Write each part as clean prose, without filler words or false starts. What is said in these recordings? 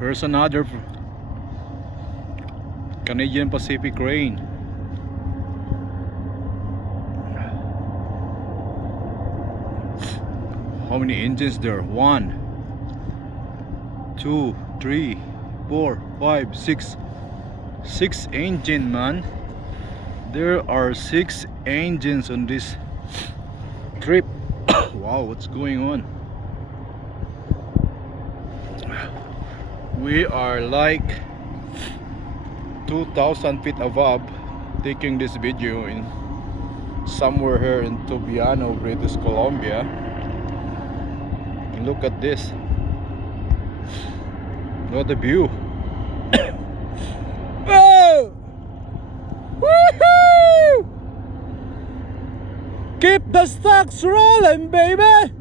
Here's another Canadian Pacific crane. How many engines there? 1, 2, 3, 4, 5, 6. 6 engine, man. There are 6 engines on this trip. Wow, what's going on? We are like 2,000 feet above, taking this video in somewhere here in Tabiano, British Columbia. And look at this. What a view. Oh! Woohoo! Keep the stocks rolling, baby!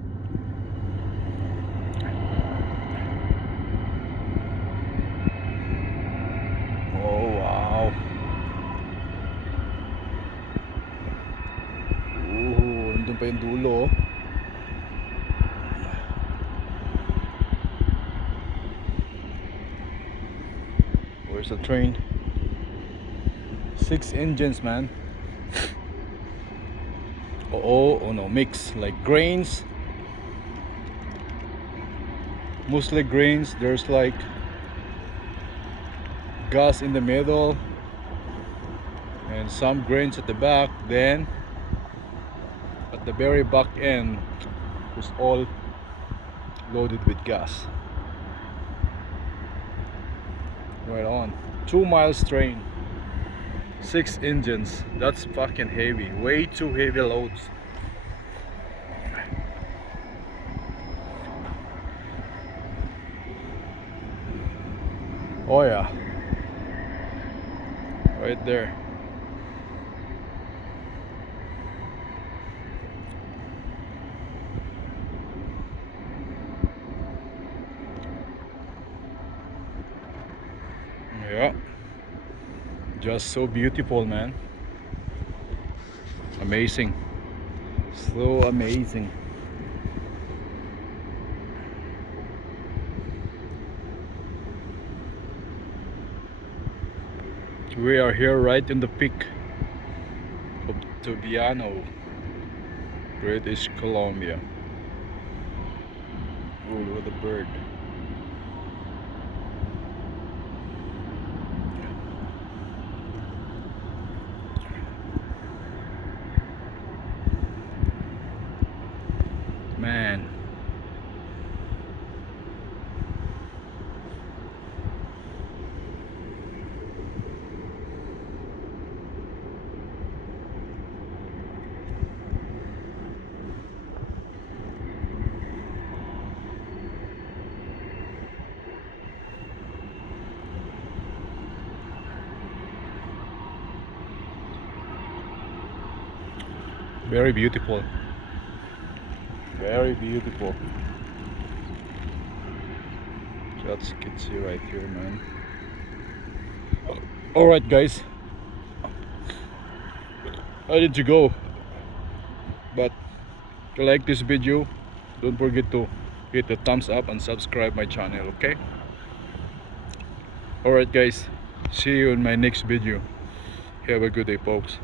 Oh, wow. Nandun pa yung dulo. Where's the train? 6 engines, man. Oh no, mix like grains. Mostly grains. There's like gas in the middle and some grains at the back. Then at the very back end was all loaded with gas. Right on. 2 miles train, 6 engines. That's fucking heavy. Way too heavy loads. Oh yeah, right there. Yeah, just so beautiful, man. Amazing, so amazing. We are here right in the peak of Tabiano, British Columbia. Oh, look at the bird. Man. Very beautiful. Very beautiful. That's you can see right here, man. Alright guys, I need to go, but if you like this video, don't forget to hit the thumbs up and subscribe my channel, okay? Alright guys, see you in my next video. Have a good day, folks.